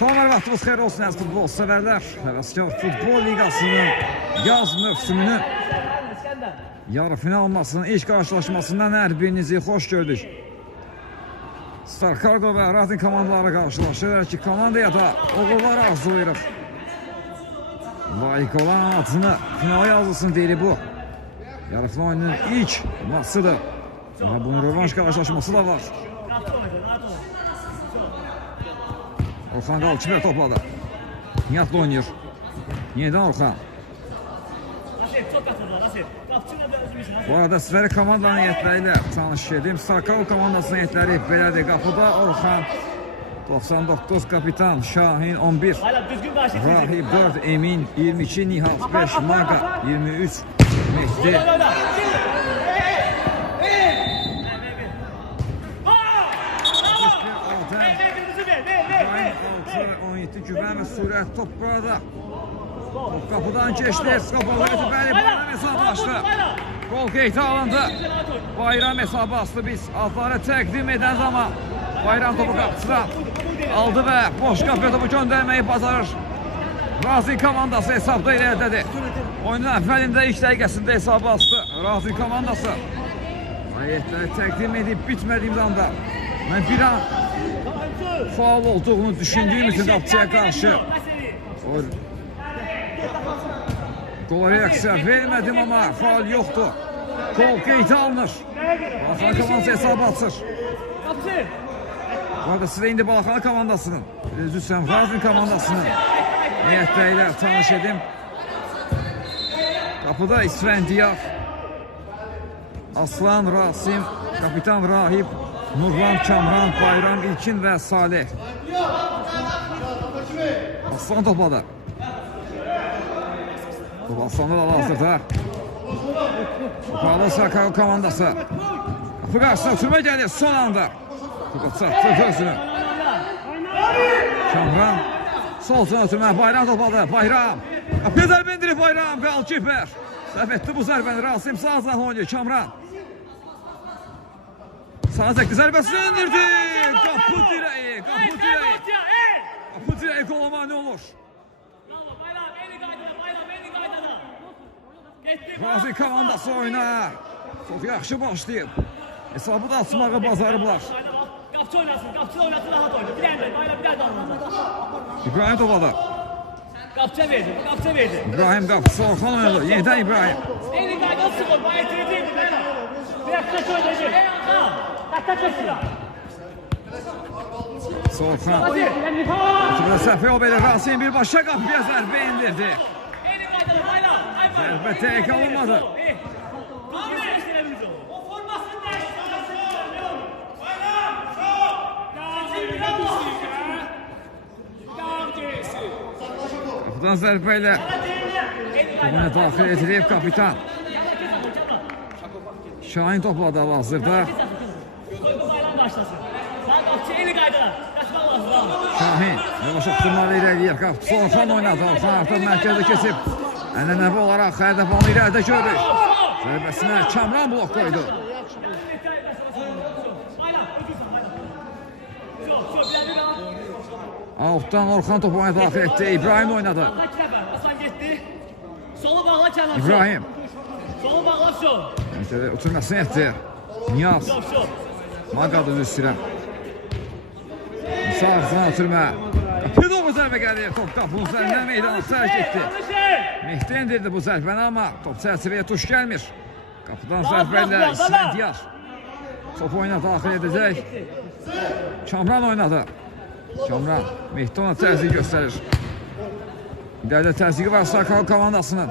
Salamlar, vaxtınız xeyir olsun əziz futbol sevərlər. Həvəskar Futbol Liqasının yaz mövsümünün yarı final olmasının ilk qarşılaşmasından hər birinizi xoş gördük. Star Cargo və Racing komandaları qarşılaşır. Ki komandaya da uğurlar arzulayırıq. Layiq olan adını finala yazılsın deyirik bu. Yarı final oyunun ilk maçıdır. Və bunun rövanş qarşılaşması da var. Orxan Qalçıbər topladı. Nihatla oynayır. Yenidən Orxan. Bu arada sizləri komandanın heyətləri ilə tanış edim. Sarkal komandasının heyətləri belədir. Qapıda Orxan 99, kapitan Şahin 11, Rahib 4, Emin 22, Nihat 5, Maga 23, Mehdi 17 güvən və sürət top burada. Top qapıdan keçdi. Skopolaydı bəli. Bayram hesablaşdı. Gol qeyti alındı. Bayram hesablaşdı. Biz adları təqdim edən zaman Bayram topu qapısından aldı və boş qapıya topu göndərməyi bacarır. Racing komandası hesabda ilərdədir. Oyunun əvvəlində ilk dəqiqəsində hesablaşdı. Racing komandası ayətləri təqdim edib bitmədiyim anda mən bir an faul olduğunu düşündüyüm için qapıcıya qarşı qola reaksiya vermədim, amma faul yoxdur. Gol qeyti alınır. Balaxana komandası hesabı açır. Bu arada sizə indi Balaxana komandasının, üzrsən Racing komandasının niyyətləri tanış edim. Qapıda İsfəndiyar, Aslan, Rasim, kapitan Rahib, Nurlan, Kamran, Bayram, İlkin və Salih. Aslan topladı. Top Aslan'da da hazırda. Topalı Sarkal komandası. Kapı qarşısına ötürmə gəlir son anda. Topa çatdı gözünü. Kamran solcuna ötürmə. Bayram topladı. Bayram. Kapıya zərbə indirib Bayram. Qalkiper. Səhv etdi bu zərbəni. Rasim sağ oynuyor. Kamran. Sağa çəkdi, zərbəsini indirdi. Qapı direği, qapı direği. Qapı direği qolama ne olur? Racing komandası oyuna çok yaxşı başlayıb. Hesabı da açmağı bacarıblar. Qapçı oynasın, qapçı oynasın, rahat oynuyor. Bir dənə alınacaq. İbrahim topladı. Qapçıya verdi, qapçıya verdi. İbrahim qapçısı Orxan oynadı. Yenidən İbrahim. Eyni qayda sıxır, bayı itirdiydi. Reaksiya oynayacaq. Orxan. Burada səhvə o belə Rasim birbaşa qapıya zərbə indirdi. Zərbə tək alınmadı. Qapıdan zərbə ilə buna daxil edilib kapitan Şahin topladı hazırda. Şahin yavaş oxturmalı irəliyər. Qapısı Orxan oynadı. Orxan artıq mərkəzdə keçib ənənəvi olaraq Xərdəfanı irəlidə görür. Zərbəsinə Kamran blok qoydu. Altdan Orxan topu oyuna daxil etdi. İbrahim oynadı. İbrahim. Solu bağla şu. Oturmasını etdi. Niyaz. Maqadı düz istəyirəm. Sağ ağzına oturma. Bir doğru zərbə gəlir. Top qapının üzərindən meydana sərk etdi. Mehdi indirdi bu zərbəni, amma top çərçivəyə tuş gəlmir. Qapıdan zərbə ilə İsfəndiyar top oyuna daxil edəcək. Kamran oynadı. Kamran Mehdi ona təzyiq göstərir. İlərdə təzyiqi var Sarkal komandasının.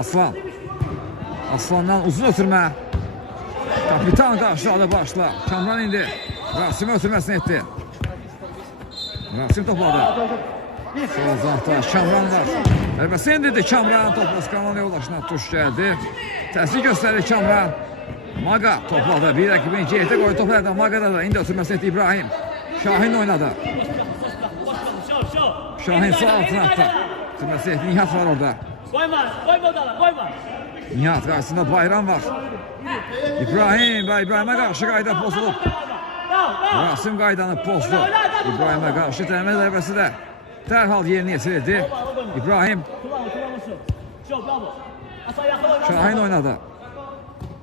Aslan. Aslandan uzun ötürmə. Kapitan qarşıladı başla. Kamran indi. Rasim ötürməsini etdi. Rasim topladı. Sol uzaqda Kamran var. Zərbəsi indirdi Kamran. Top Oskanın yoldaşına tuş gəldi. Təslik göstərir Kamran. Maga topladı. Bir rəqibin iki yerdə qoydu toplardan. Maga'da da indi ötürməsini etdi İbrahim. Şahin oynadı. Şahin sağ altına attı. Ötürməsini etdi. Nihat var orada. Koyma, koyma odalar, koyma. Nihat qarşısında Bayram var. İbrahim və İbrahimə qarşı qayda pozulub. bravo. Rasim qaydanı pozdu. İbrahimə qarşı tələmə zərbəsi də dərhal yerinə yetirildi. İbrahim Kullanmışsın. Çok bravo. Asa yakala oyna. Şahin oynadı.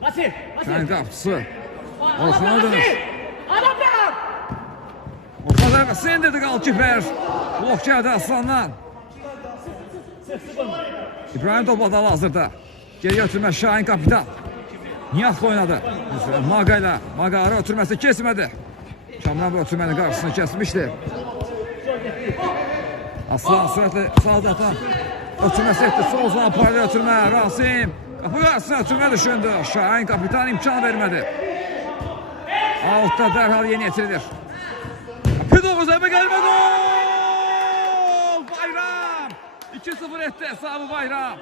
Nasip. Şahin qapısı. Orxana dönür. Adam bırak. Orta zərbəsi indirdi qalkiper. Blok gəldi Aslandan. İbrahim topladı hazırda. Geri götürmə Şahin kapitan. Nihat oynadı. Maga ilə. Maga ara ötürməsi kesmədi. Kamran bu ötürmənin qarşısını kesmişdi. Aslan sürətlə sağda atan. Ötürməsi etdi. Sol zaman paralel ötürmə. Rasim. Qapı qarşısına ötürmə düşündü. Şahin kapitan imkan vermədi. Outda dərhal yeni yetirilir. Qapı doğru zərbə gəlmə gol! Bayram! 2-0 etdi hesabı Bayram.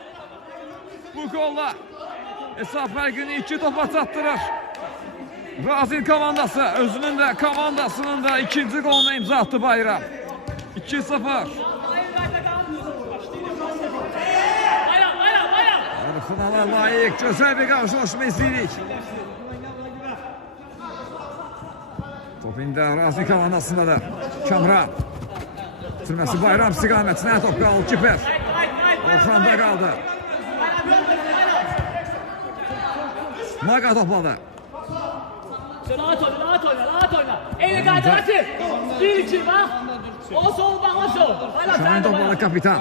Bu golla hesab fərqini 2 topa çatdırır. Brazil komandası özünün də komandasının da ikinci goluna imza attı Bayram. 2-0. Yarı finala layık gözəl bir qarşılaşma izləyirik. Top indi Brazil komandasında da Kamran. Sürməsi Bayram istiqamətinə top qaldı kiper. Orxanda qaldı. Maga topladı. Rahat oyna, rahat oyna, rahat oyna. Eli kaydı Nasip. 1-2 bak. O sol bak o sol. Şahin topladı kapitan.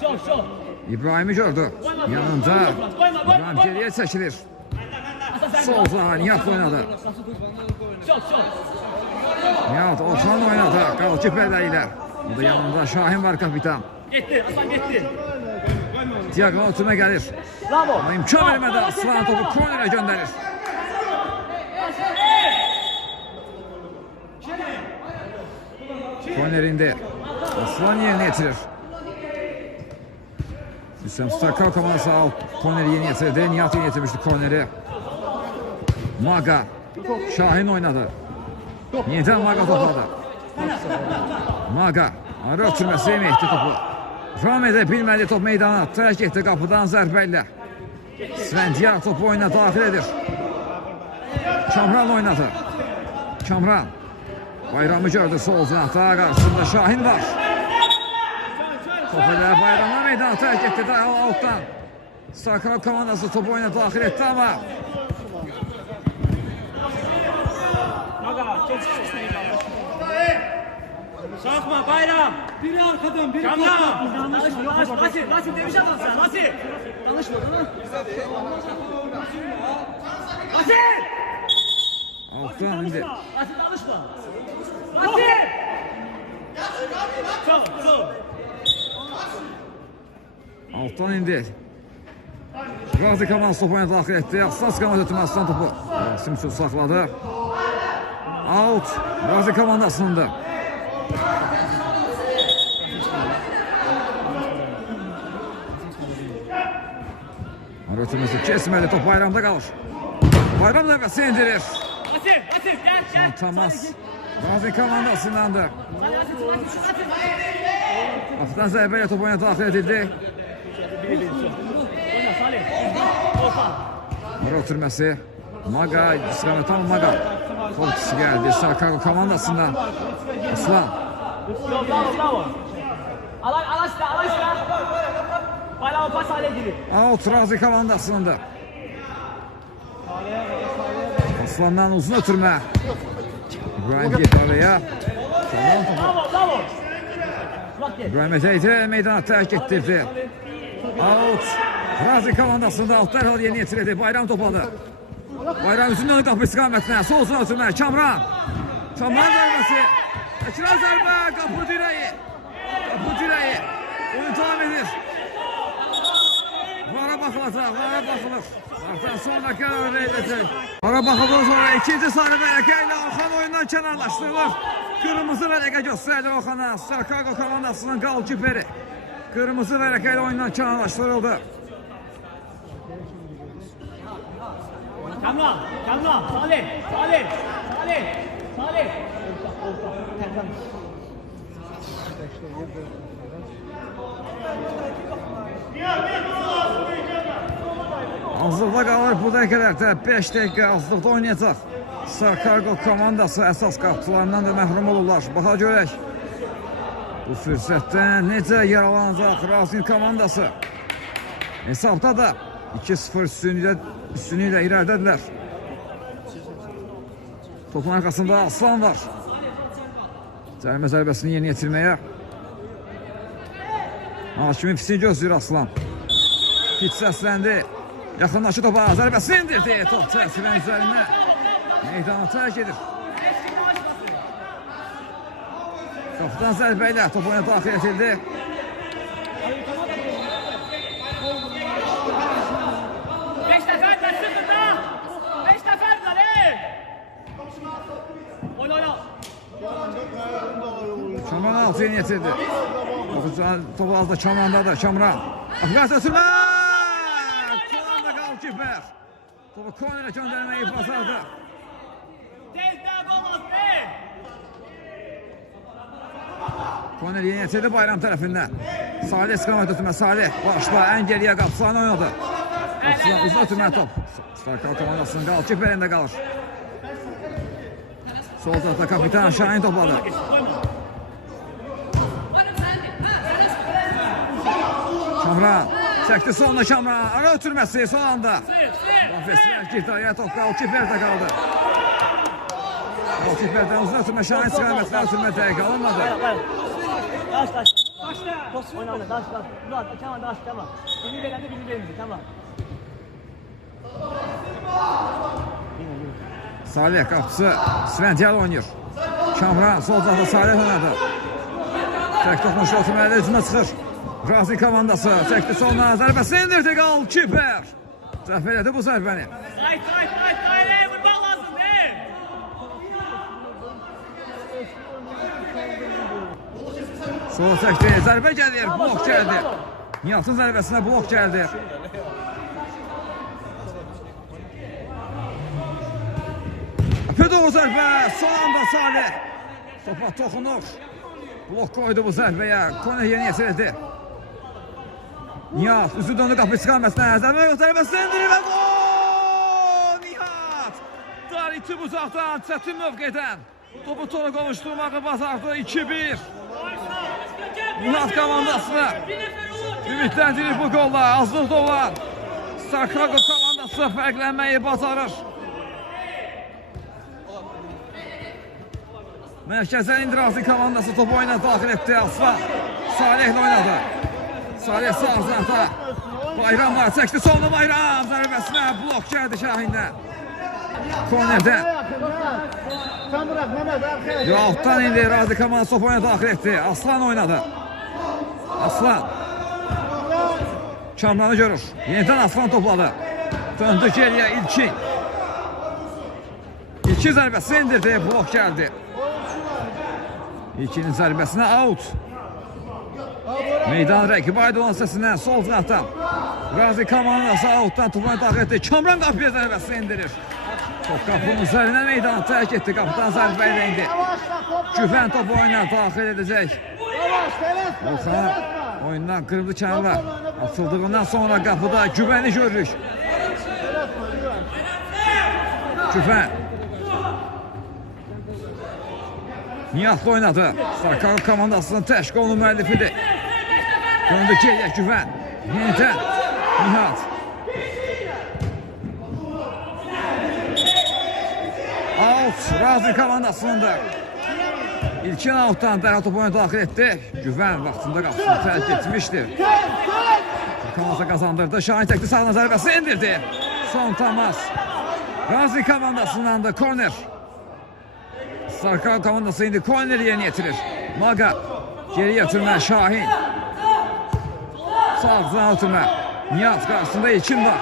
Çok. İbrahim'i gördü. Yanında. İbrahim geriye çəkilir. Sol zaha Nihat oynadı. Çok. Nihat Orxan oynadı. Qaldı kiperlə. Burada yanında Şahin var kapitan. Gitti, Aslan gitti. Diagonal ötürmə gəlir. Bravo. Ama imkan vermədi. Aslan topu kornerə göndərir. Kornerində Aslan yerinə yetirir. Hüseyin Stakal komandası korneri yeni yetirdi. Nihat yeni yetirmişti korneri. Maga. Şahin oynadı. Yeniden Maga topladı. Maga. Ara ötürməsi Mehdi topu. Ram edə bilmədi top meydana. Tərk etdi qapıdan zərbə ilə. Sven Diyar topu oyuna daxil edir. Kamran oynadı. Kamran. Bayramı gördü sol zinahda. Qarşısında Şahin var. Topu ilə Bayramla meydana tərk etdi. Dərhal altdan. Stakal komandası topu oyuna daxil etdi ama Şahma Bayram. Biri arkadan, biri arkadan. Nasip demiş adam sen, Nasip. Danışma, Nasip! alttan indi. Nasip danışma. Nasip! Çok. Alttan indi. Gazi komandası topu oyuna daxil etdi. Aslas komandası ötürmə Aslan topu. Rasim üçün saxladı. Out. Gazi komandasında. Ara ötürməsi kesmədi. Top Bayramda qalır. Bayram zərbəsi indirir. Nasip gel. Tamaz. Gazi komandasındandır. Hafiften zərbə ilə top oyuna daxil edildi. Ara ötürməsi. Maga, istiqamətən Maga. Top kişi gəldi. Chicago komandasından. Aslan. Bravo. Alaşla. Bayram pas hale gibi. Out Razi komandasında. Aslandan uzun ötürmə. İbrahim getdi araya. Bravo. İbrahim Eteydi meydana tərk etdirdi. Out. Razi komandasında alt dərhal yeni yetirildi. Bayram topladı. Bayram üzündən qapı istiqamətinə. Sol uzun ötürmə. Kamran zərbəsi. Ekran zərbə. Qapı direği. Oyun devam edir. Vara baxılacaq. Vardan sonra qərar verilir. Vara baxıldıqdan sonra ikinci sarı vərəqə ilə Orxan oyundan kənarlaşdırılır. Qırmızı vərəqə göstərilir Orxana. Chicago komandasının qalkiperi. Qırmızı vərəqə ilə oyundan kənarlaşdırıldı. Kamran. Salih. Azlıqda qalır bu dəqiqələrdə 5 dəqiqə azlıqda oynayacaq Sarkargo komandası əsas qapçılarından da məhrum olurlar. Baxa görək. Bu fürsətdən necə yaralanacaq Razin komandası. Hesabda da 2-0 üstünlüylə irəlidədirlər. Topun arxasında Aslan var. Cərimə zərbəsini yeni yetirməyə. Hakimin pisini gözləyir Aslan. Pit səsləndi. Yaxınlaşı topa zərbəsi indirdi. Top çərçivənin üzərinə. Meydanı tərk edir. Qapıdan zərbə ilə top oyuna daxil edildi. Kamran altı yeni yetirdi. Topu aldı Kamran'dadır. Kamran. Afqat ötürmə! Kulanda qalkiper. Topu kornerə göndərməyi basardı. Korner yeni yetirdi Bayram tərəfindən. Salih istiqamət ötürmə. Salih başla ən geriyə qapılarını oynadı. Qapılar uzun ötürmə top. Starkal komandasının qalkiperində qalır. Sol tarafta kapitan Şahin topladı. Kamran çəkdi sonuna Kamran. Ara ötürməsi son anda. Profesyonel Kitaya top Qalkiperdə qaldı. Qalkiperdən uzun ötürmə Şahin istiqamətlə ötürmə dəqiq alınmadı. Daş. Oynandı. Daş. Tamam daş. Birini verendi, birini vermedi. Tamam. Salih qapısı Sventiyal oynayır. Kamran sol tarafta Salih oynadı. Çək toxunuşu oturmaya hücuma çıxır. Razin komandası çəkdi sonuna zərbəsi indirdi Qalkiper. Səhv elədi bu zərbəni. Vurmaq lazımdır. Sola çəkdi, zərbə gəlir, blok gəldi. Nihatın zərbəsinə blok gəldi. Doğru zərbə, son anda Salih. Topa toxunur. Blok koydu bu zərbəyə. Korner yeni yetirildi. Nihat üzü döndü qapı istiqamətinə. Zərbəsi indirir və gol! Nihat! Dariti uzaqdan, çətin mövqedən. Topu tola qovuşturmağı bacardı. 2-1. Nihat komandasını ümidləndirir bu golla. Azlıqda olan Sarkargo komandası fərqlənməyi bacarır. Mərkəzdən indi Razin komandası topu oyuna daxil etdi. Aslan Salih'lə oynadı. Salih sağ zərdə. Bayramlar çəkdi sonlu Bayram. Zərbəsinə blok gəldi Şahindən. Kornerdən. Altdan indi Razin komandası topu oyuna daxil etdi. Aslan oynadı. Aslan. Kamranı görür. Yenidən Aslan topladı. Döndü geriyə İlkin. İlkin zərbəsi indirdi. Blok gəldi. İlkinin zərbəsinə out. Meydan rəqib Aydın səsindən sol cinahdan. Razin komandası outdan topuna daxil etdi. Kamran qapıya zərbəsini indirir. Top qapının üzərinə meydanı tərk etdi. Qapıdan zərbə ilə indi. Güvən topu oyuna daxil edəcək. Volkan oyundan qırmızı kənarla atıldığından sonra qapıda Güvəni görürük. Güvən. Nihatlı oynadı. Sarkargo komandasının təşq olunu müəllifidir. Döndü geriyə Güvən. Yenidən Nihat. Out Razin komandasınındır. İlkin outdan dərhal topu oyuna daxil etdi. Güvən vaxtında qapısını tərk etmişdir. Komandası qazandırdı. Şahin çəkdi sağına zərbəsi indirdi. Son təmas. Razin komandasındandır. Korner. Sarkargo komandası indi korneri yeni yetirir. Maga geriyə ötürmə Şahin. Sağdan ötürmə. Nihat qarşısında İlkin var.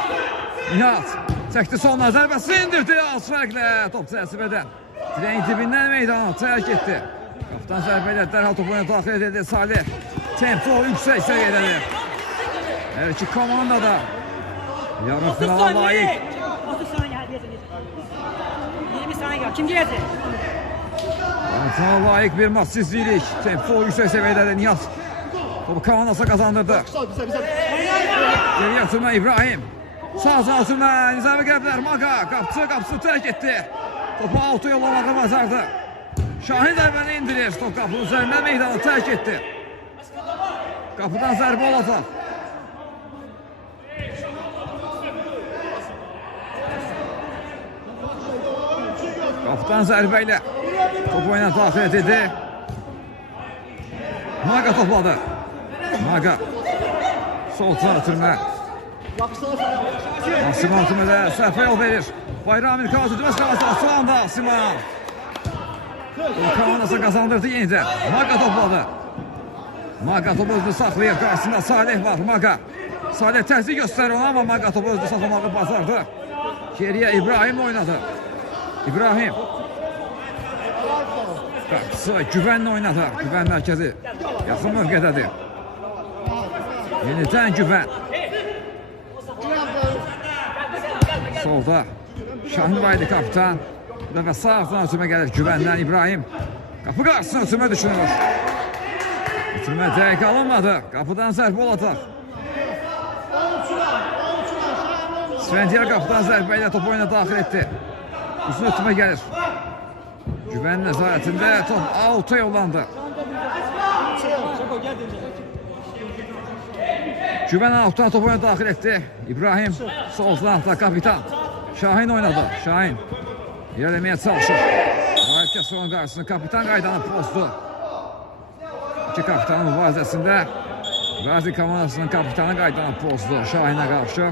Nihat çəkdi sonuna zərbəsi indirdi. Az fərqlə top çərçivədən. Direğin dibindən meydanı tərk etdi. Qapıdan zərbə ilə dərhal topu oyuna daxil edildi. Salih tempo yüksək səviyyədədir. Hər iki komanda da yarım finala layiq. 30 saniye geldi. 20 saniye geldi. Kim geldi? Yarım finala layiq bir maç izləyirik. Tempo yüksək səviyyədədir. Nihat topu komandasına qazandırdı. Geriyə ötürmə İbrahim. Sağ ötürmə Nizami Qəblər. Maga qapısı tərk etdi. Topu altı yollamağı bacardı. Şahin zərbəni indirir. Top qapının üzərindən meydanı tərk etdi. Qapıdan zərbə olacaq. Qapıdan zərbə ilə top oyuna daxil edildi. Maqa topladı. Maqa. Sol tərəfə ötürmə. Asiman ötürmədə səhvə yol verir. Bayram Amerikanı tutmaz qalası. Şu anda Asiman. Komandası kazandırdı yeniden. Maqa topladı. Maqa topu özünü saxlayır. Qarşısında Salih var. Maqa. Salih təhsil göstərir ona, amma Maqa topu özünü saxlamağı bacardı. Geriyə İbrahim oynadı. İbrahim. Qapısı Güvənlə oynadı. Güvən mərkəzi yaxın mövqədədir. Yenidən Güvən. Solda Şahin Vaydi kapitan. Bu dəfə sağ altına ötürmə gəlir Güvəndən İbrahim. Qapı qarşısına ötürmə düşünür. Ötürmə dəqiq alınmadı. Qapıdan zərbə olacaq. Svendiyar qapıdan zərbə ilə top oyuna daxil etdi. Uzun ötürmə gəlir. Güvən nəzarətində top out'a yollandı. Güvən out'dan top oyuna daxil etdi. İbrahim sol tarafta kapitan. Şahin oynadı. Şahin. İlerlemeye çalışır. Raif Kəsovun qarşısını kapitan qaydanı pozdu. İki kapitanın mübarizəsində Qazi komandasının kapitanı qaydanı pozdu. Şahinə qarşı.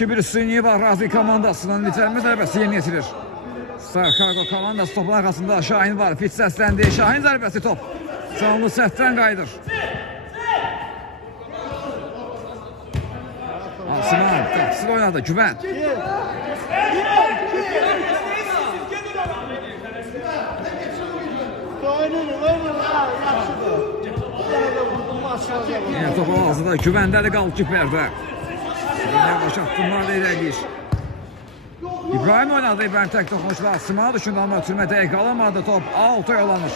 Bir üstünlüğü var Razi komandasının bitirme zərbəsi yeni yetirir. Star Cargo komandası topun arasında Şahin var. Fit səsləndi. Şahin zərbəsi top. Canlı səhvdən qayıdır. Asiman qapısını oynadı. Güvən. Yine topu ağzında Güvəndədir qalkiperdə. Yavaş addımlar da ilerleyir. İbrahim oynadı. İbrahim tek dokunuşla Asiman'a düşündü ama ötürmə dəqiq alamadı. Top out'a yollanır.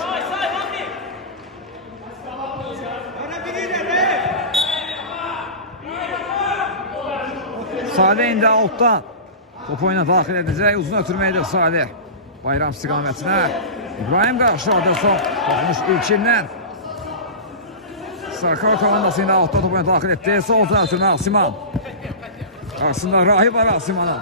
Salih indi out'dan. Top oyuna daxil edəcək. Uzun ötürməydir Salih. Bayram istiqamətinə. İbrahim qarşıladı son. Topunuş ilkindən. Sarkar komandası indi out'dan top oyuna daxil etdi. Sol tarafı ötürmə Asiman. Qarşısında Rahib var Asiman'ın.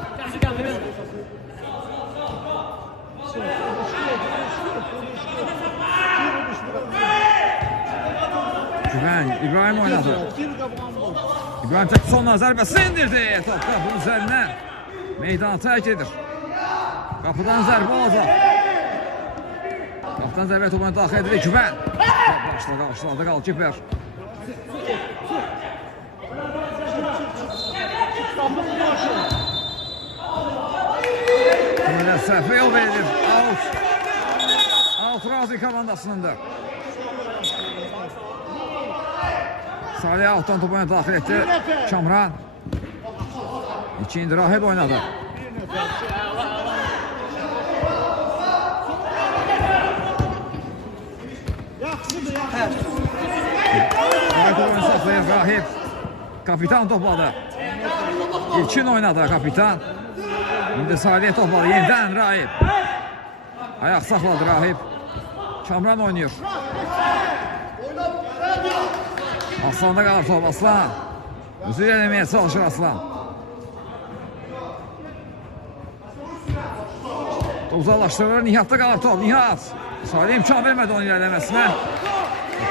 Güvən, İbrahim oynadı. İbrahim tek sonla zərbəsini indirdi. Top qapının üzərinə. Meydanı tərk edir. Qapıdan zərbə olacaq. Qapıdan zərbə topuna daxil edilir. Güvən. Başla qarşıladı qalkiper. Kimine səhvə yol verilir. Out. Out Razi komandasınındır. Salih out'dan topuna daxil etdi. Kamran. İkinci Rahib oynadı. Oyunu saxlayır Rahib. Kapitan topladı. İlkin oynadı kapitan. Şimdi Salih topladı. Yeniden Rahib. Ayak saxladı Rahib. Kamran oynuyor. Aslan'da qalır top. Aslan. Üzür eləməyə çalışır Aslan. Uzaqlaşdırılır. Nihat'da qalır top. Nihat. Salih imkan vermədi onun ilerləməsinə.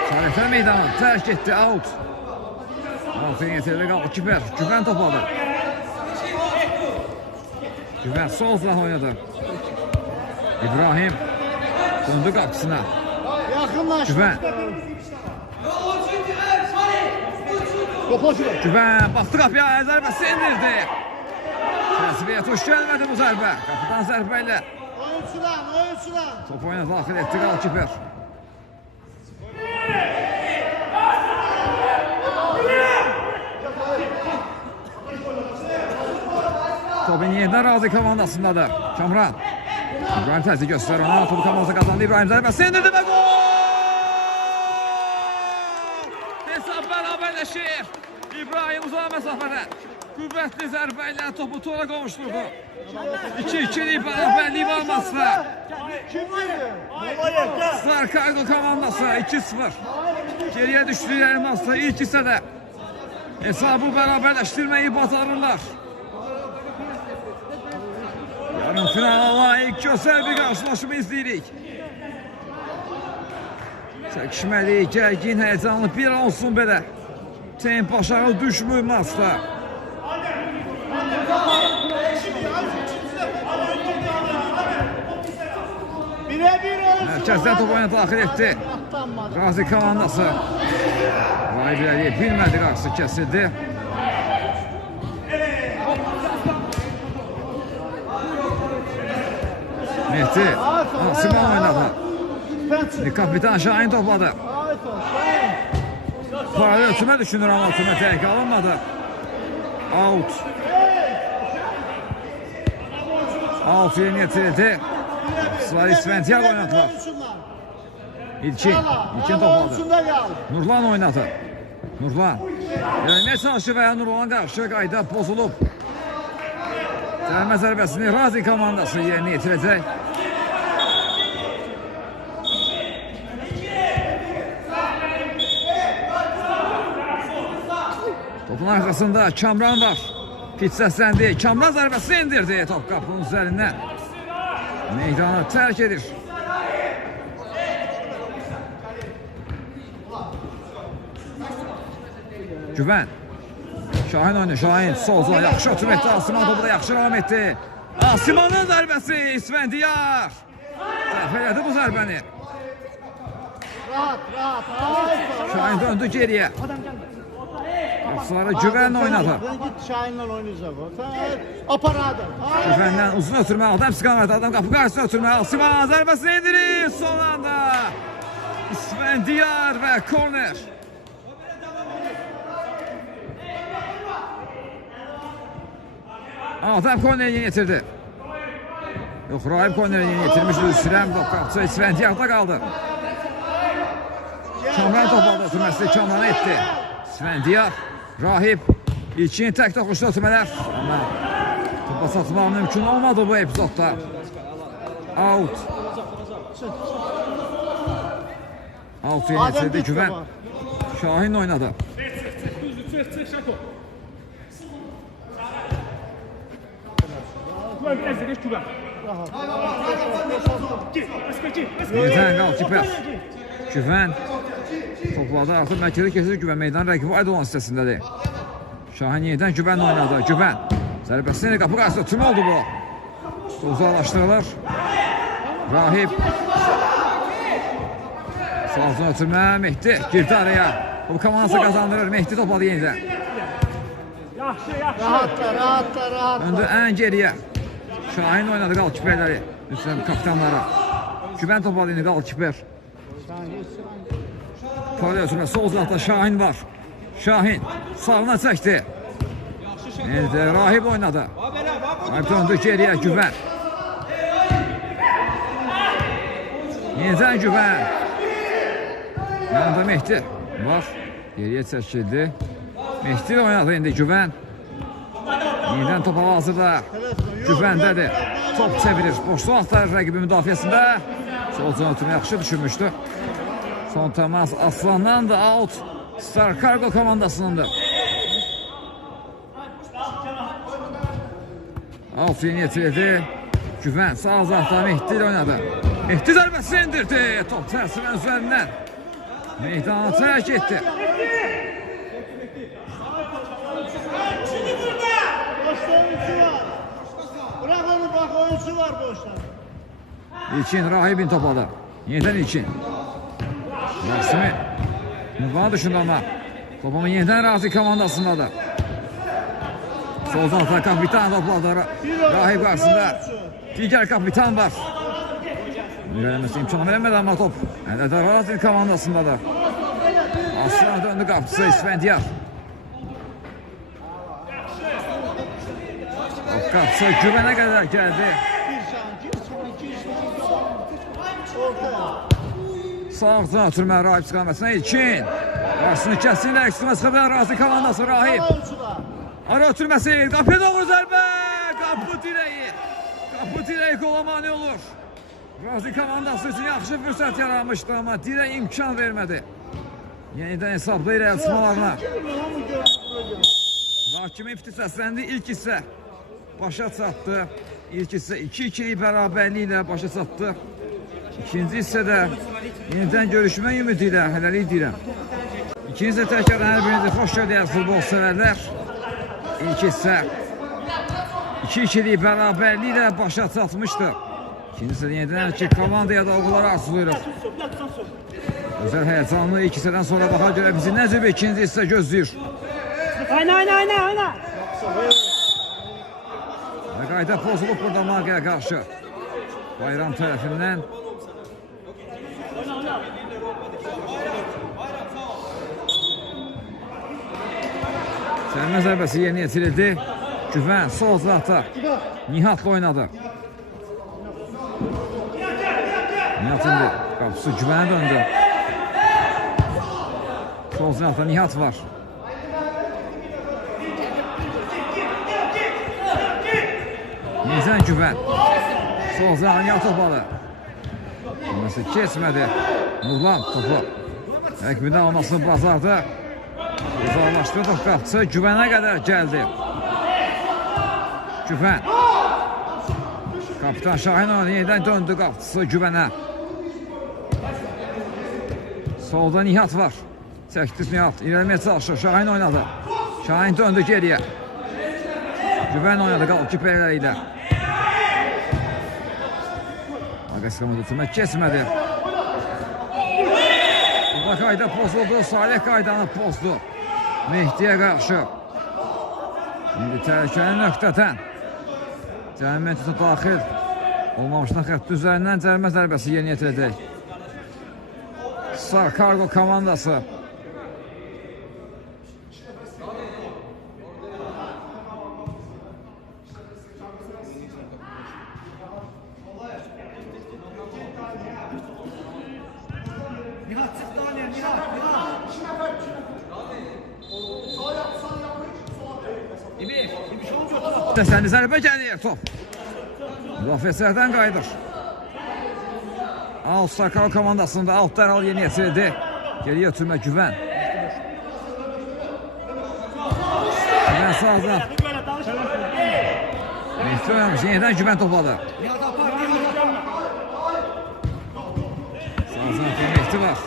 Salih'dən meydanı tərk etdi. Out. Altın yetirdi qaldı. Kiper. Güvən topladı. Güvən sol silah oynadı. İbrahim. Döndü qapısına. Güvən. Güvən baxdı qapıya. Zərbəsi indirdi. Kəsbiyə tuş gəlmədi bu zərbə. Qapıdan zərbə ilə. Top oyuna daxil etdi qalkiper. Topun yenidən Razi komandasındadır. Kamran. İbrahim təzli göstərir ona. Topu komandası qazandı. İbrahim zərbəsi indirdi və gol! sürətli zərbə ilə topu tora qovuşdurdu. 2-2'lik bərabərlik almasına. Sarkargo komandası 2-0. Geriyə düşdükləri masada ilk hissədə hesabı bərabərləşdirməyi bacarırlar. Yarın finala layiq gözəl bir qarşılaşma izləyirik. Çəkişməli, gərgin, həyəcanlı bir olsun belə. Tempo aşağı düşmür masada. Mərkəzdən top oyuna daxil etdi. Qazi komandası. Rahib irəliyə bilmədi, qarşısı kəsildi. Mehdi Asiman oynadı. Kapitan Şahin topladı. Paralel ölçümə düşünür ama ölçümə təhlükə alınmadı. Out. Out yerini getirildi. Sıra İsventiyar oynadılar. İlkin topladı. Nurlan oynadı. Nurlan. Gəlmə çalışı və Nurlan qarşı qayda pozulub. Cəlmə zərbəsini Razi komandası yerini yetirəcək. Topun arkasında Kamran var. Pit səsləndi. Kamran zərbəsini indirdi. Top qapının üzərindən. Meydanı tərk edir. Güvən. Şahin oynuyor. Şahin solda yaxşı ötürüm etdi. Asiman topu da yaxşı ram etdi. Asimanın zərbəsi İsvendiyar. Dəf elədi bu zərbəni. Şahin döndü geriyə. Sonra Güvən oynadı. Şahinlə oynayacaq o. Aparadı. Güvəndən uzun ötürmə. Adam istiqaməti. Adam qapı qarşısına ötürmə. Asiman zərbəsini indirir. Son anda İsvendiyar və korner. Adam korneri yeni getirdi. Yok, Rahip korneri yeni getirmişti. Sürem kapçı İsvendiyar'da kaldı. Kamran topladı. Ötürmesi Kamran'ı etti. İsvendiyar, Rahip. İlkini tek dokuşlu ötürmeler. Ama topa satmak mümkün olmadı bu epizodda. Out. Out yeni getirdi Güven. Şahin oynadı. Yeniden qalkiper. Güvən topladı. Artıq mərkəzi keçir. Güvən meydan rəqibi Aydoğan sitəsindədir. Şahin yeniden Güvənlə oynadı. Güvən zərbəsini qapı qarşısında tüm oldu bu. Uzaqlaşdırılır. Rahip. Sağdan ötürmə. Mehdi girdi araya. Bu komandası kazandırır. Mehdi topladı yeniden. Rahatla. Öndü ən geriyə. Şahin oynadı qalkiperləri. Üstündə kapitanlara. Güvən topladı indi qalkiper. Paralel ötürmə. Sol zahda Şahin var. Şahin sağına çəkdi. Rahip oynadı. Rahip döndü geriyə. Güvən. Yeniden Güvən. Yanında Mehdi var. Geriyə çəkildi. Mehdi oynadı indi Güvən. Yeniden topa hazırda. Güvəndədir. Top çevirir. Boşluq axtarır rəqibi müdafiəsində. Solcan ötürmə yaxşı düşürmüşdü. Son təmas Aslandan da out. Star Cargo komandasınındır. Out yeni yetirildi. Güvən sağ zahda Mehdi ilə oynadı. Mehdi zərbəsini indirdi. Top tərsinə üzərindən. Meydanı tərk etdi. Oyuncu var boşta. İlkin Rahibin topladı. Yeniden İlkin. Yasemin. Nurlan'a düşündü ama. Topumu yeniden Razi komandasındadır. Sol tarafta kapitan topladı. Rahip karşısında diğer kapitan var. Mücadelesi imkan veremedi ama top. Elde de Razi komandasındadır. Aslan döndü kapısı İsvendiyar. Kapısı Güvənə kadar geldi. Sağdan ötürmə Rahip istiqamətsinə İlkin. Qarşısını kəsinlər. Üstümə çıxıblar Razi komandası Rahip. Ara ötürməsi, qapıya doğru zərbə. Qapı direği. Qapı direği qola mane olur. Razi komandası üçün yaxşı fürsət yaranmışdı, amma dirək imkan vermədi. Yenidən hesablayır əlçmalarına. Hakimi ifti səsləndi. İlk hissə başa çatdı. İlk hissə 2-2'lik bərabərliyi ilə başa çatdı. İkinci hissədə yenidən görüşmə ümidi ilə hələlik deyirəm. İkinci hissə təkrar hər birinizi xoş gördük futbol sevərlər. İlk hissə 2-2'lik bərabərliyi ilə başa çatmışdı. İkinci hissə yenidən ki komandaya da uğurlar arzulayırıq. Özel heyecanlı ilk hissədən sonra daha görə bizi nə cür ikinci hissə gözləyir. Oyna. Qayda pozulub burada Maqaya qarşı. Bayram tərəfindən. Sərmə zərbəsi yerinə yetirildi. Güvən sol zahda Nihat'la oynadı. Nihat indi qapısı Güvənə döndü. Sol zahda Nihat var. Nizən Güvən. Sol zahda Nihat topalı. Nasıl keçmədi. Nurlan topu. Rəqbidən almasını bazardı. Uzaqlaşdırdı qapısı Güvənə qədər gəldi. Güvən. Kapitan Şahin onu yenidən döndü qapısı Güvənə. Solda Nihat var. Çəkdi Nihat. İlerləməyə çalışır. Şahin oynadı. Şahin döndü geriyə. Güvən oynadı qalkiperləri ilə. Ağaskamadı tümə keçmədi. Burada qayda pozuldu. Salih qaydanı pozdu. Mehdiyə qarşı. İndi təhlükəli nöqtədən cəmiyyətə daxil olmamışdan xətti üzərindən cərimə zərbəsi yerinə yetirəcək. Star Cargo komandası. Dəstəndi zərbə gəlir top. Müdafiəçilərdən qayıdır. Star Cargo komandasında alt dərhal yeni yetirildi. Geriyə ötürmə Güvən. Güvən sağdan. Mehdi oynamış. Yenidən Güvən topladı. Sağdan Mehdi var.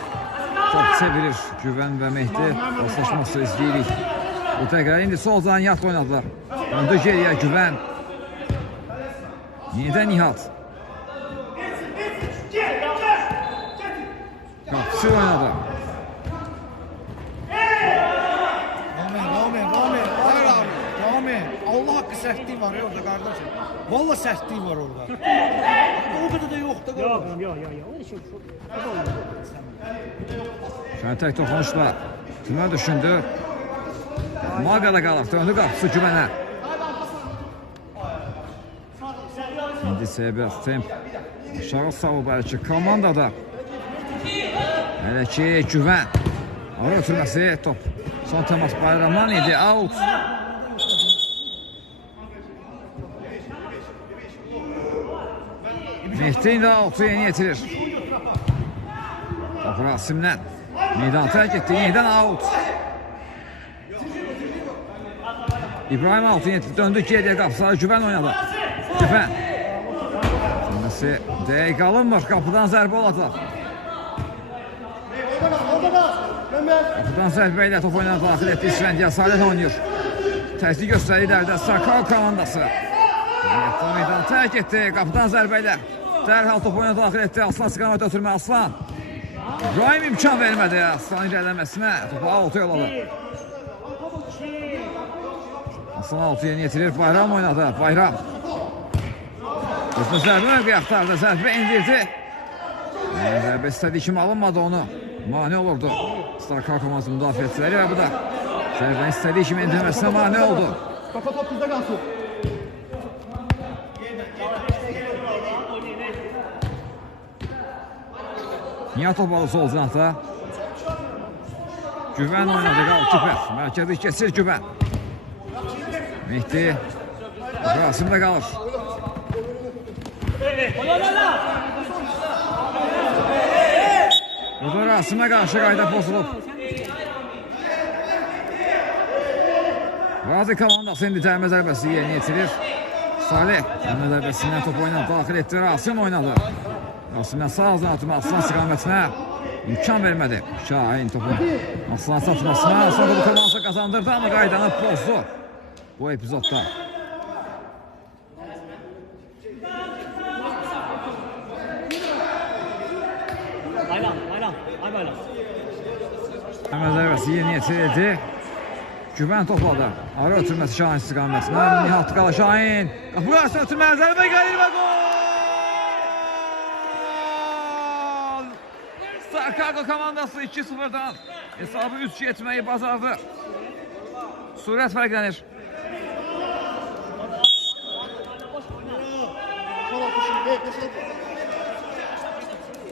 Top çevirir. Güvən və Mehdi paslaşması izləyirik. Bu təqrər indi soldan Nihat oynadılar. Döndü geriyə Güvən. Yenidən Nihat. Qapısı oynadı. Rami, Allah haqqı sərtliyi var orada qardaşım. Valla sərtliyi var orada. O qədər də yoxdur. Yox. Şöyle tek toxunuşla tümə düşündü. Maqada qalır. Döndü qapısı Güvənə. İndi Seybət temp aşağı savub əlki komandada. Hələ ki Güvən. Ara ötürməsi top. Son temas Bayramdan idi. Out. Mehdi indi out'u yeni yetirir. Top Rasimdən. Meydan tərk etdi. Yenidən out. İbrahim out'u yeni döndü geriyə qapısı. Güvən oynadı. Güvən. Sonrası dəqiq alınmır. Qapıdan zərbə olacaq. Qapıdan zərbə ilə top oynadı. Daxil etdi. İsfəndiyə Salih oynayır. Təzli göstərir ilərdə. Star Cargo komandası. Meydan tərk etdi. Qapıdan zərbə ilə. Dərhal top oyuna daxil etdi. Aslan istiqamət ötürmə. Aslan. İbrahim imkan vermədi Aslanın irəliləməsinə. Topu altı yolladı. Aslan altı yeni yetirir. Bayram oynadı. Bayram. Özünü zərbə mövqi axtardı. Zərbə indirdi. Zərbə istədiyi kimi alınmadı onu. Mane olurdu. Star Cargo komandası müdafiəçiləri və bu da zərbəni istədiyi kimi indirməsinə mane oldu. Nihat topalı sol cinahda. Güvən oynadı qalkiper. Mərkəzi keçir Güvən. Mehdi. Rasim'de kalır. Burada Rasim'e karşı qayda pozulub. Razi komandası indi təlmə zərbəsi yerinə yetirir. Salih təlmə zərbəsindən top oynadı, daxil etdi. Rasim oynadı. Rasim'dən sağ azdan atma Aslan istiqamətinə imkan vermədi. Şahin topu Aslan satmasına. Sonra bu komandası kazandırdı ama qaydanı pozdu bu epizodda. Təlmə zərbəsi yerinə yetirildi. Güvən topladı. Ara ötürməsi Şahin istiqamətinə. Nihat Qala Şahin. Qapı qarşısına ötürməli zərbə gəlir və gol! Sarkago komandası 2-0'dan hesabı 3 etməyi bacardı. Sürət fərqlənir.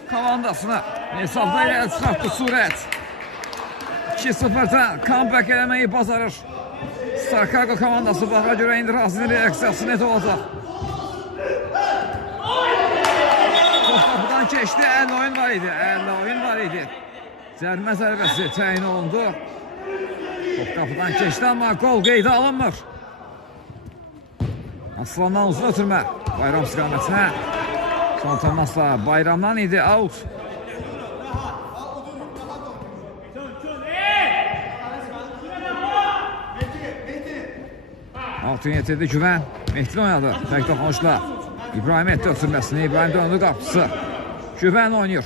Komandasına hesabda ilə çıxartdı Sürət. 2-0'dan comeback eləməyi bacarır. Sarkago komandası baxa görə indi Razinin reaksiyası net olacaq. Top qapıdan keçdi, 50 oyun var idi. 50 oyun var idi. Cərimə zərbəsi təyin olundu. Top qapıdan keçdi amma gol qeydə alınmır. Aslandan uzun ötürmə. Bayram istiqamətinə. Son təmasla Bayramdan idi, out. Altın yetirdi Güvən. Mehdi oynadı. Tək toxunuşla. İbrahim etdi ötürməsini. İbrahim döndü qapısı. Güvən oynayır.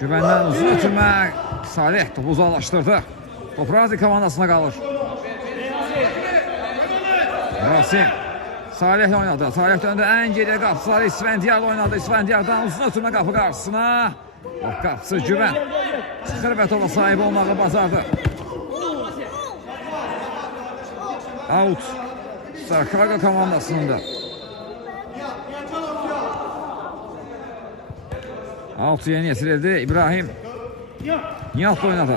Güvəndən uzun ötürmə. Salih topu uzaqlaşdırdı. Top Razi komandasına qalır. Rasim. Salih oynadı. Salih döndü. Ən geriyə qapısı. İsfəndiyar oynadı. İsfəndiyardan uzun ötürmə qapı qarşısına. Qapısı Güvən. Çıxır və topa sahib olmağı bacardı. Out. Sarkago komandasında. Out yeni yetirildi. İbrahim. Nihat oynadı.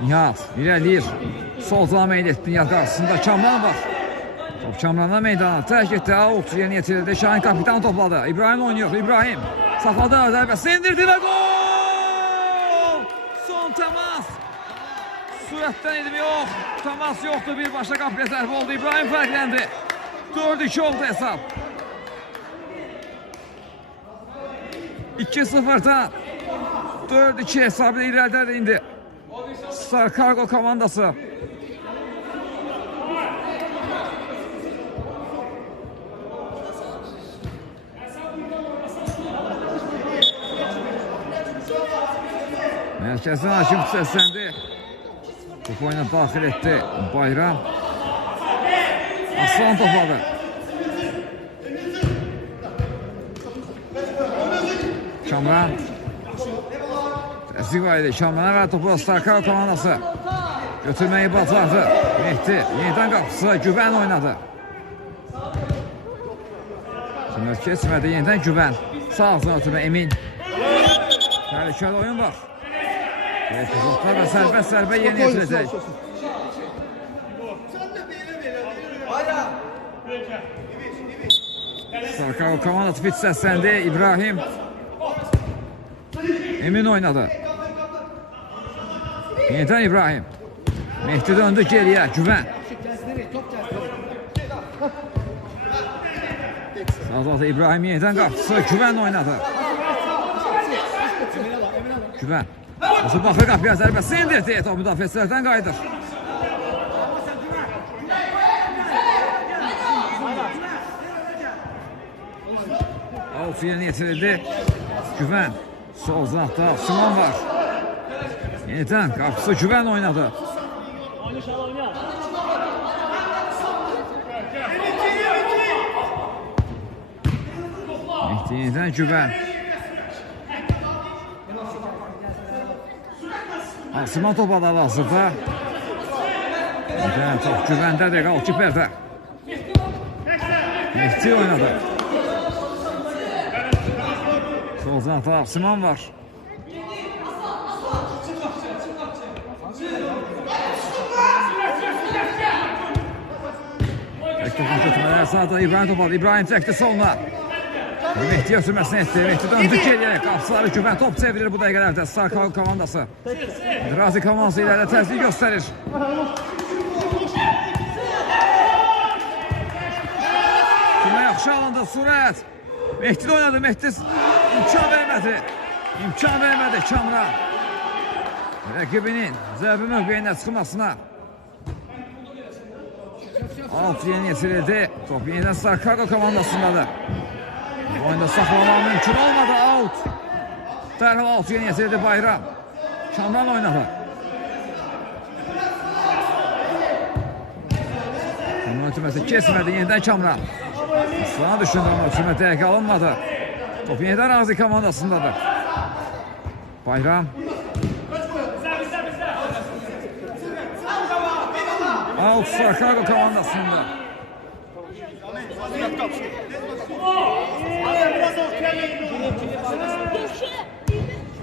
Nihat ilerleyir. Sol zala meyil etdi. Nihat qarşısında Kamran var. Top Kamran'dan meydana tərk etdi. Out yeni yetirildi. Şahin kapitan topladı. İbrahim oynuyor. İbrahim saxladı. Zərbəsi indirdi və gol! Son təmas. Sürətdən idim yox. Təmas yoxdur. Birbaşa qapıya zərbə oldu. İbrahim fərqləndi. 4-2 oldu hesab. 2-0'dan 4-2 hesabı ileride indi. Sarkago komandası. Merkezden hakim seslendi. Top oyuna daxil etdi Bayram. Aslan topladı. Kamran. Təzyiq var idi. Kamran'a və topu Sarkago komandası götürməyi bacardı. Mehdi yenidən qapısı Güvən oynadı. Şimdi keçmədi yenidən Güvən. Sağ ağzına ötürmə Emin. Təhlükəli oyun var. Epizodlar və sərbə yeni yetiriləcək. Sarkago komandası fit səsləndi. İbrahim. Emin oynadı. Yenidən İbrahim. Mehdi döndü geriyə. Güvən. Sağda İbrahim yenidən qapısı. Güvən oynadı. Güvən. Nasıl baxır qapıya zərbəsi indirdi. Top müdafiəçilərdən qayıdır. Out yeni yetirildi. Güvən. Sol zanatda Simon var. Yenidən qapısı Güvən oynadı. Mehdi yenidən Güvən. Simon topa da hazırda. Top Güvəndədir, qalkiperdə. Mehdi oynadı. Sol cinahda Absiman var. Tek topu götürmələr sağda İbrahim topladı. İbrahim çəkdi soluna. Mehdi ötürməsini etdi. Mehdi döndü geriyə. Qapıçıları Güvən top çevirir bu dəqiqələrdə. Sarkal komandası. Razi komandası ilərdə təzliyi göstərir. Kimə yaxşı alındı sürət. Mehdi də oynadı. Mehdi imkan vermədi. İmkan vermədi Kamran. Rəqibinin zərbi mövqeyində çıxmasına. Alt yeni yetirildi. Top yenidən Sarkago komandasındadır. Oyunda saxlamaq mümkün olmadı. Out. Dərhal alt yeni yetirildi Bayram. Kamran oynadı. Onun ötürməsi kesmədi. Yenidən Kamran. Sana düşündü onun ötürmə dəqiqə alınmadı. Top yenidən Razi komandasındadır. Bayram. Out Sarkago komandasında.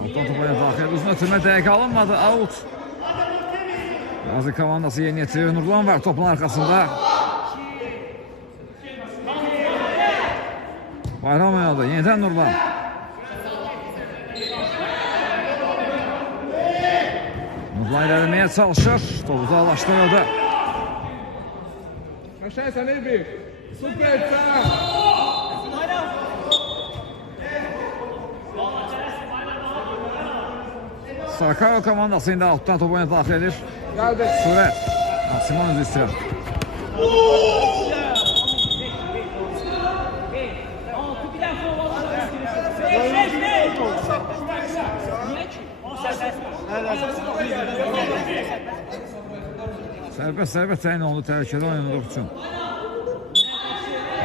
Alttan topa daxil. Uzun ötürmə dəqiqə alınmadı. Out. Razi komandası yeni yetirir. Nurlan var topun arkasında. Bayram oynadı. Yenidən Nurlan. Nurlan ilerlemeye çalışır. Topu uzaqlaşdırıldı. Aşağıya sen Elbi. Süper sen. Sarkago komandası indi alttan topu oyuna daxil edir. Geldi. Sürət. Absiman özü istəyir. Sərbəst təyin oldu təhlükəli oynadığı üçün.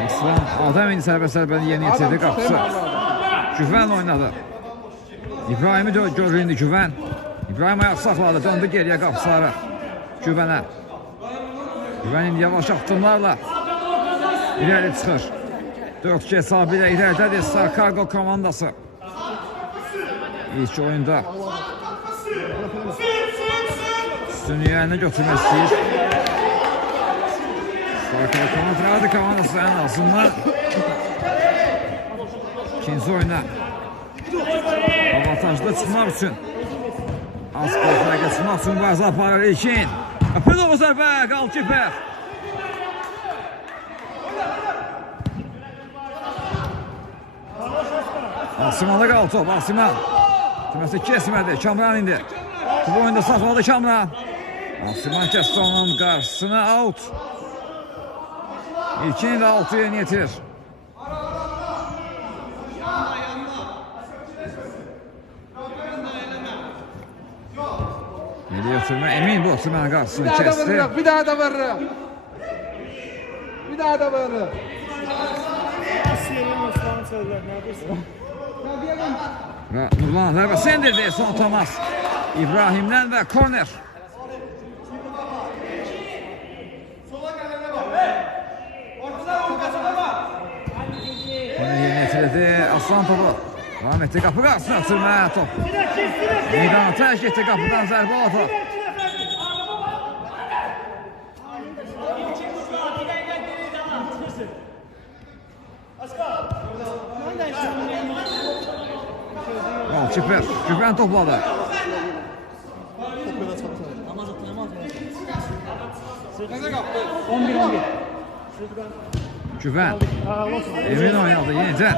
Aslan Adəm indi sərbəst yeni yetirdi qapısı. Güvən oynadı. İbrahim'i görür indi Güvən. İbrahim ayaq saxladı, döndü geriyə qapıları. Güvənə. Güvən indi yavaş addımlarla irəli çıxır. 4-2 hesabı ilə irəlidədir Sarkago komandası. İlk oyunda üstünlüyü əlinə götürmək istəyir. Sarkago komandası ən azından ikinci oyuna avantajda çıxmaq üçün az qorxuya geçmək üçün bazı aparır İlkin. Öpüd o zərbə, qalkiper. Asiman'da qaldı top, Asiman. Deməsi kesmədi, Kamran indi. Bu oyunda saxladı Kamran. Asiman kəsdi onun qarşısına, out. İlkin də 6'ya yeni yetirir. Geliyor sürme, emin bu Asiman'ın qarşısını Bir daha da kəsdi. vuruyor. Bir daha da vuruyor. Bir daha da vuruyor. Nurlan zərbə sendirdi son Thomas. İbrahimdən və korner. Korner yeni yetirildi. Aslan topu. Rahmetli qapı qarşısına sürmə top. Meydana tərk etdi qapıdan zərbə aldı. Golkiper Güvən topladı. Güvən Emin oynadı yenicə.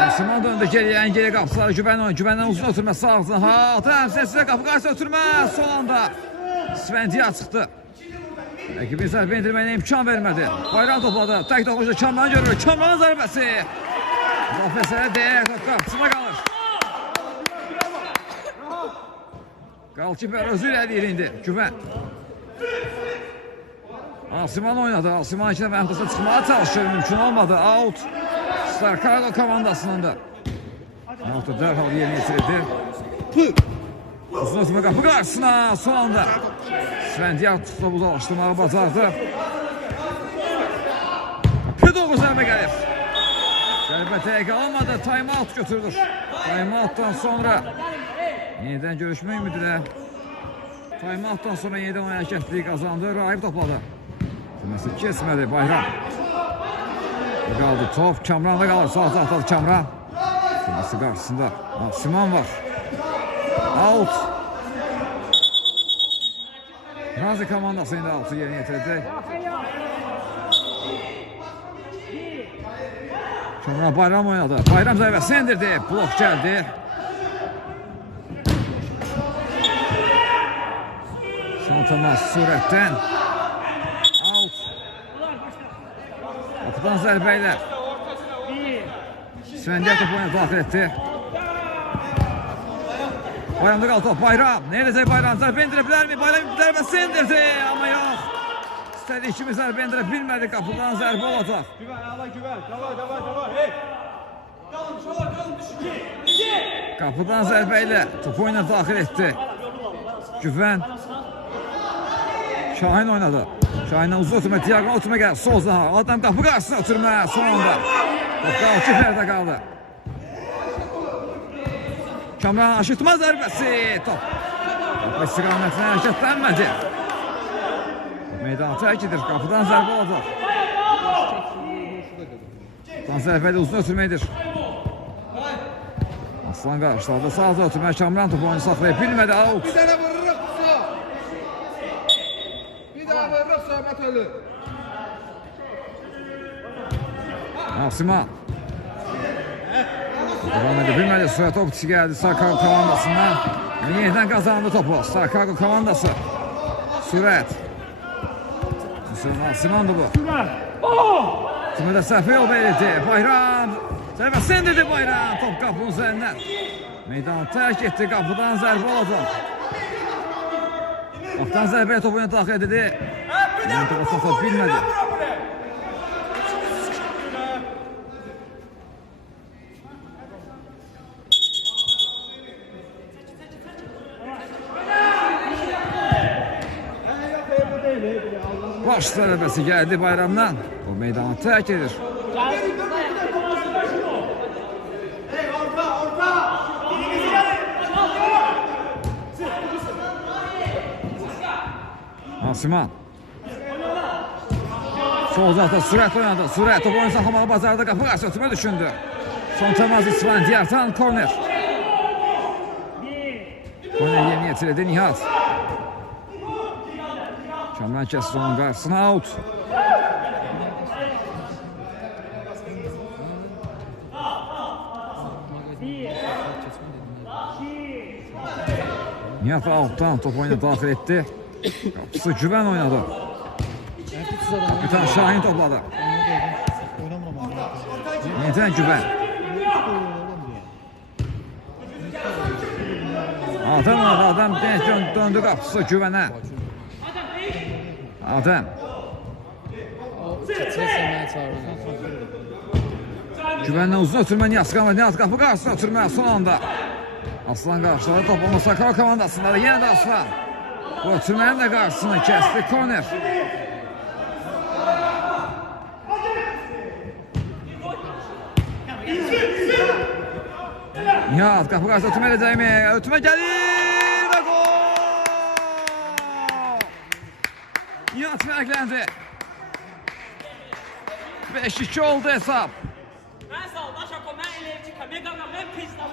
Asiman döndü geriyə, ən geri qapıları Güvən oynadı. Güvəndən uzun ötürmə sağ ağzına. Təmsizə qapı qarşısına ötürmə son anda. Svendiya çıxdı. Ekibin zərbə indirməyinə imkan vermədi. Bayram topladı. Tək toxucu Kamranı görür. Kamranın zərbəsi. Qafəsələ dəyər. Qapısına qalır. Qalkiper özü ilə deyir indi. Güvən. Asiman oynadı. Asiman iki dəfə haftasına çıxmağa çalışır. Mümkün olmadı. Out. Sarkago komandasınındır. Out'u dərhal yeni yetirildi. Uzun ötürmə qapı qarşısına son anda. Svendiyak topu uzaqlaşdırmağı bacardı. Pedoğlu zərbə gəlir. Zərbə dəqiq almadı. Time out götürülür. Time out'tan sonra yeniden görüşmə ümidilər. Time out'tan sonra yeniden o hərəkətliyi qazandı. Rahib topladı. Deməsi kesmədi Bayram. Qaldı top. Kamran'da qalır. Sağ atladı Kamran. Deməsi qarşısında Siman var. Out. Razi komandası indi altı yerinə yetirdi. Kamran Bayram oynadı. Bayram zərbəsini indirdi. Blok gəldi. Santamas sürətdən. Out. Qapıdan zərbə ilə. Svendiyar topu oyuna daxil etdi. Bayramda qaldı top. Bayram. Ne edəcək Bayram? Zərbə indirə bilərmi? Bayram zərbəsi indirdi. Amma yox. İstədi kimi zərbə indirə bilmədi. Qapıdan zərbə olacaq. Qapıdan zərbə ilə topu oyuna daxil etdi. Güvən. Şahin oynadı. Şahin'den uzun oturma, diagonal oturma geldi. Sol zaha. Adam kapı karşısına oturma son anda. Top Kifler'de kaldı. Kamran aşırtma zərbesi. Top. Top istikametine hareketlenmedi. Meydan terk edir. Kapıdan zərbə olacaq. Kapıdan zərbə ilə uzun oturmaydır. Aslan qarşıladı. Sağda oturma. Kamran topu oyunu saxlayıb bilmədi. Out. Bir tane vururuz kısa. Bir daha vururuz Samet Ali. Nasiman. Devam edib bilmədi. Sürət optisi gəldi Sarkago komandasından. Yeniden kazandı topu. Sarkago komandası. Sürət. Nasiman'dı bu. Tümüdə səhvə yol verildi. Bayram. Zərbə indirdi Bayram. Top qapının üzərindən. Meydanı tərk etdi. Qapıdan zərbə olacaq. Qapıdan zərbəyə topu oyuna daxil edildi. Topu sata bilmədi. Baş zərbəsi gəldi Bayramdan. O meydanı tərk edir. Nasiman. Sol uzaqda Sürət oynadı. Sürət topu oyunu saxlamağı bacardı. Qapı qarşı ötürmə düşündü. Son təmaz İsvan Diyartan korner. Korner yerinə yetirildi Nihat. Kamran kəsdi onun qarşısına out. Nihat outdan top oyuna daxil etdi. Qapısı Güvən oynadı. Kapitan Şahin topladı. Yeniden Güvən. Adem oynadı. Adem döndü qapısı Güvənə. Adem. Güvəndən uzun ötürmə Niyasqan və Nihat qapı qarşısına ötürmə son anda. Aslan qarşıladı topu Sakal komandasında da yenə də Aslan. Bu ötürmənin də qarşısını kəsdi korner. Nihat qapı qarşısında ötürmə edəcəkmi? Ötürmə gəlir və gol! Nihat fərqləndi. 5-2 oldu hesab. Mən sağ ol, Daşako, mən Elevcika, Megana, mən Pizda,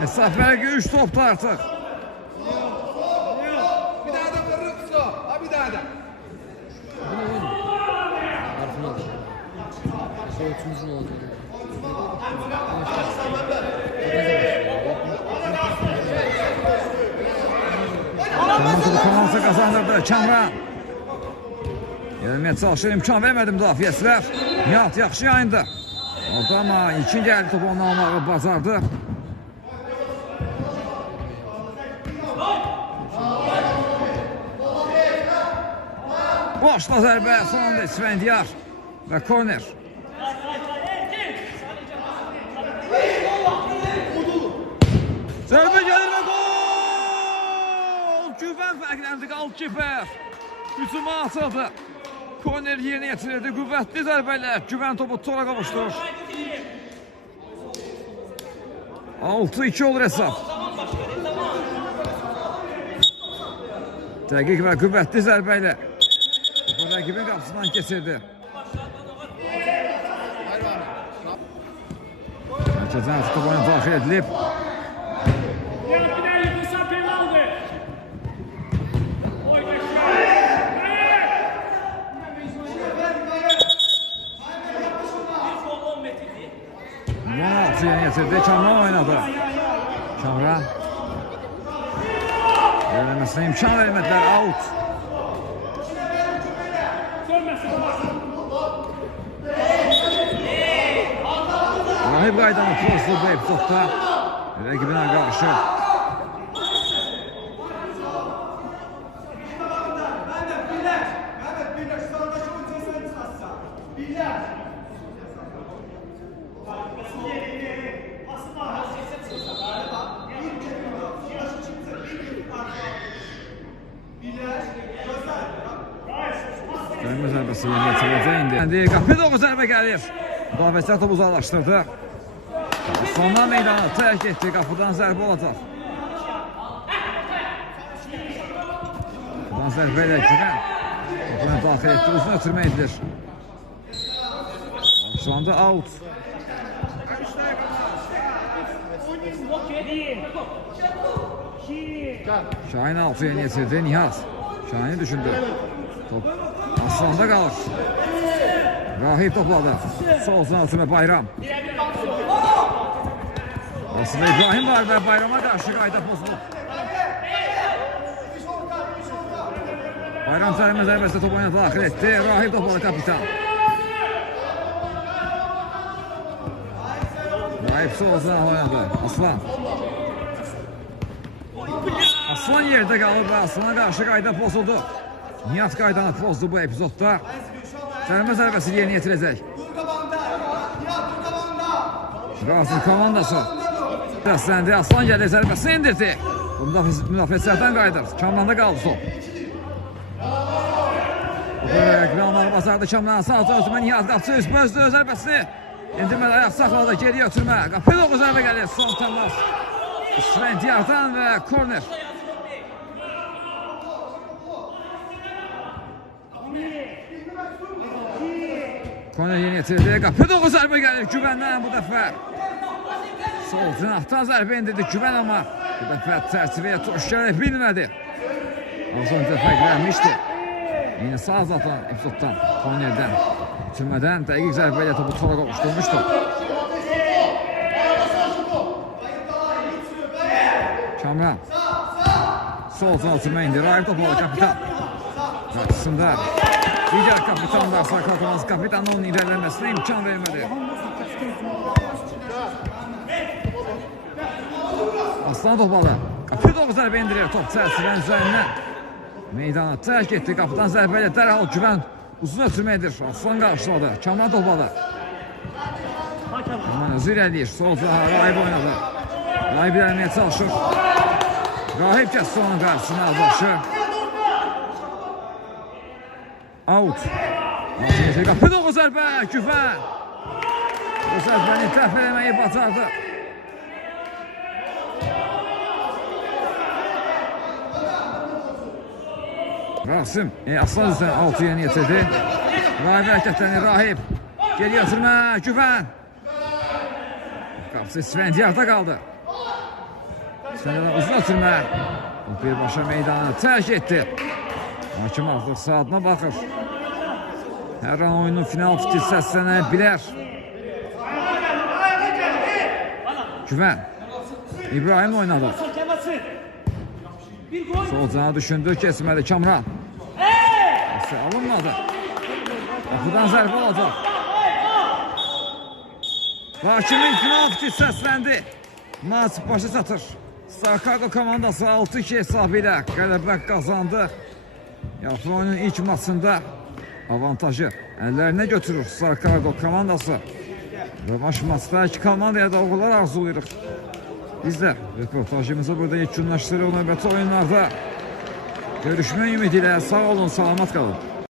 Hesab fərqi 3 topda artıq. Bir daha da vururuz kısa. Ha bir daha da. Komandası kazandırdı Kamran. Gelmeye çalışır, imkan vermedi müdafiəçilər. Nihat yaxşı yayındı. Oldu ama ilkin gəldi topu onu almağı bacardı. Boşla zərbə, son anda İsfəndiyar və korner. Zərbə gəlir və gol! Güvən fərqləndi, qalkiper. Hücuma atıldı. Korner yerinə yetirildi. Qüvvətli zərbə ilə Güvən topu tora qavuşturur. 6-2 olur hesab. Dəqiq və qüvvətli zərbə ilə topu rəqibin qapısından keçirdi. Mərkəzdən artıq oyuna daxil edilib. Yeni getirdi. Kamran oynadı. Kamran. Vermesine imkan vermediler. Out. Rahip Qaydanı pozdu bu epizodda. Rəqibinə qarşı. Dönmə zərbəsi yeni getiriləcək indi. Qapı doğru zərbə gəlir. Müdafiəçilər topu uzaqlaşdırdı. Sondan meydanı tərk etdi. Qapıdan zərbə olacaq. Qapıdan zərbə ilə Güvən topuna daxil etdi. Uzun ötürmə edilir. Şu anda out. Şahin altı yeni getirdi. Nihat Şahin'i düşündü. Top Aslan'da qalır. Rahip topladı. Soldan ötürmə Bayram. Aslında İbrahim var və Bayrama qarşı qayda pozulub. Bayram sərmə zərbəsində top oyuna daxil etdi. Rahip topladı kapitan. Rahip soldan oynadı. Aslan. Aslan yerdə qalıb və Aslana qarşı qayda pozuldu. Nihat qaydanı pozdu bu epizodda. Sərmə zərbəsi yerinə yetirəcək. Qazın komandası. Dəstləndi. Aslan gəlir zərbəsini indirdi. Müdafiəçilərdən qaydır. Kamranda qaldı top. Qranlar basardı Kamran. Sağ ötürmə Nihat qapçı özbözdü zərbəsini. İndirmədə ayaq saxladı. Geriyə ötürmə. Qapı doğru zərbə gəlir. Son təmas. Svendiyardan və korner. Korner yeni yetirildi. Qapı doğru zərbə gəlir Güvəndən bu dəfə. Sol cinahdan zərbə indirdi Güvən amma bu dəfə çərçivəyə toş gələ bilmədi. Az öncə fərqlənmişdi. Yine sağ zaten epizoddan, kornerdən, itirmədən dəqiq zərbə ilə topu tora qovuşturmuşdu. Kamran. Sol can itirmə indi. Rahip topladı kapitan. Qarşısında digər kapitan da Sarkatmaz kapitanın onun ilerləməsinə imkan vermədi. Aslan topladı. Qapı doğru zərbə indirir top çərçivənin üzərindən. Meydana tərk etdi. Qapıdan zərbə ilə dərhal Güvən uzun ötürmə edir. Aslan qarşıladı. Kamran topladı. Kamran özü irəliyir. Solca Rahip oynadı. Rahip ilerləməyə çalışır. Rahip kəsdi onun qarşısına başı. Out. Qapı doğru zərbə. Güvən. Bu zərbəni dəf eləməyi bacardı. Rasim Aslan üzrə 6 yeni yetirdi. Rahip hərəkətlənir. Rahip. Geriyə ötürmə. Güvən. Qapısı Svendiyarda qaldı. Svendiyardan uzun ötürmə. Birbaşa meydanı tərk etdi. Hakim artıq saatına baxır. Hər an oyunun final fikri səslənə bilər. Güvən. İbrahim oynadı. Sol cana düşündü, kesmədi Kamran. Alınmadı. Qapıdan zərbə olacaq. Hakimin final fikri səsləndi. Maç başa çatır. Sarkago komandası 6-2 hesabı ilə qələbə qazandı. Yaxın oyunun ilk maçında avantajı əllərinə götürür Sarkago komandası. Rövanş maçda iki komandaya da uğurlar arzulayırıq. Biz də reportajımızı burada yekunlaşdırırıq. Növbəti oyunlarda görüşmək ümidi ilə sağ olun, salamat qalın.